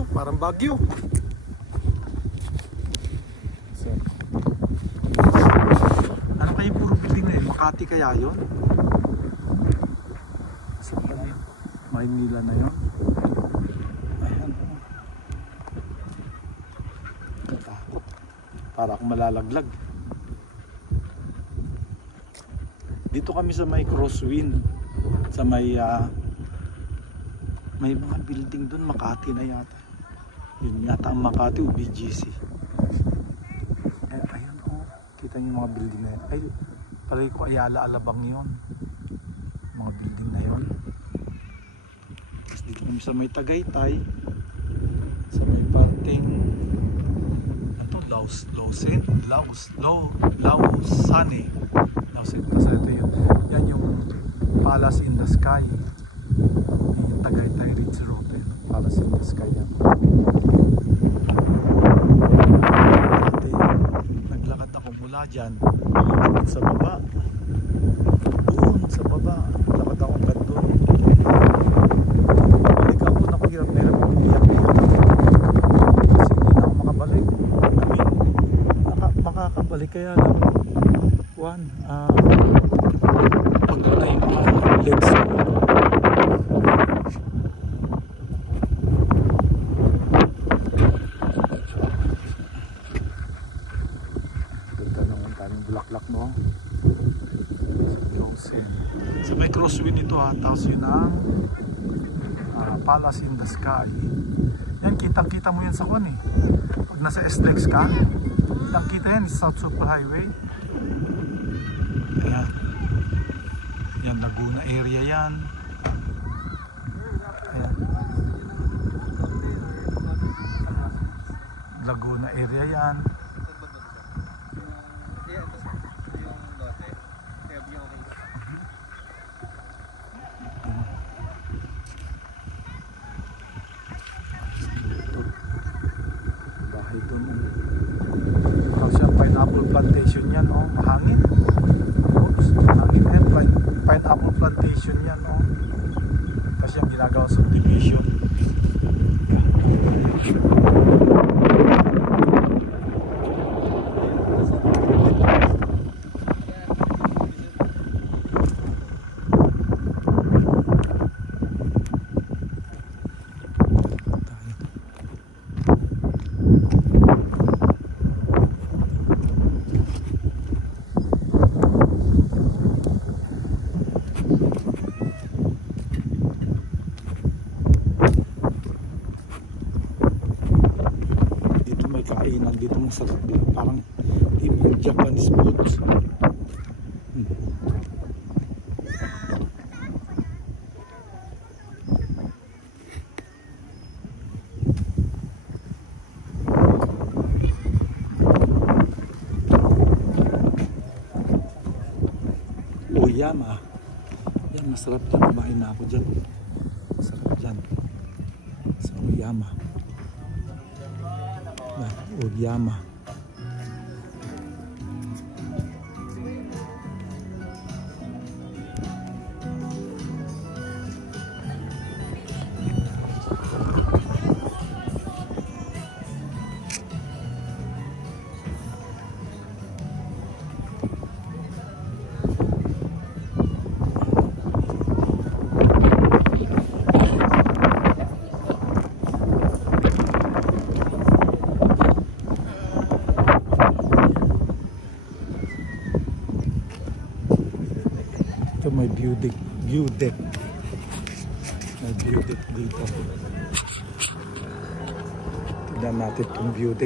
oh, parang Baguio. So, ano kayo puro building na yun? Makati kaya yun? Maynila na yun. Ayan. Natakot. Para akong malalaglag. Dito kami sa may crosswind. Sa may may mga building doon. Makati na yata. Yun yata ang Makati o BGC. Ayan oh. Kita niyo mga building na yun. Ay, palagi ko Ayala Alabang yun. Mga building na yun. Dito kami sa may Tagaytay, sa may parting ito, Lausen, Lausane. Kasi ito yun, yan yung Palace in the Sky, yung Tagaytay Ridge Road, Palace in the Sky yan. Dati naglakad ako mula dyan sa baba, doon sa baba, lakad ako hanggang doon. Makakabalik kaya lang pagkala yung mga legs. Ganda naman tayong bulaklak mo. So may crosswind ito ha, tapos yun ang Palace in the Sky. Yan, kitang-kita mo yan sa kwan eh. Pag nasa SLEX ka, kitang-kita yan, South Super Highway. Ayan. Yan, Laguna area yan. Ayan. Laguna area yan. Pineapple plantation yan, oh, mahangin. Oops, mahangin yan, pineapple plantation yan, oh. Kasi yung ginagawa subdivision. Kainan dito masarap din, parang yung Japanese foods. Oyama yan, masarap dyan, kumain na ako dyan, masarap dyan sa Oyama. Oyama. Ito may view deck. May view deck dito. Tignan natin itong view deck.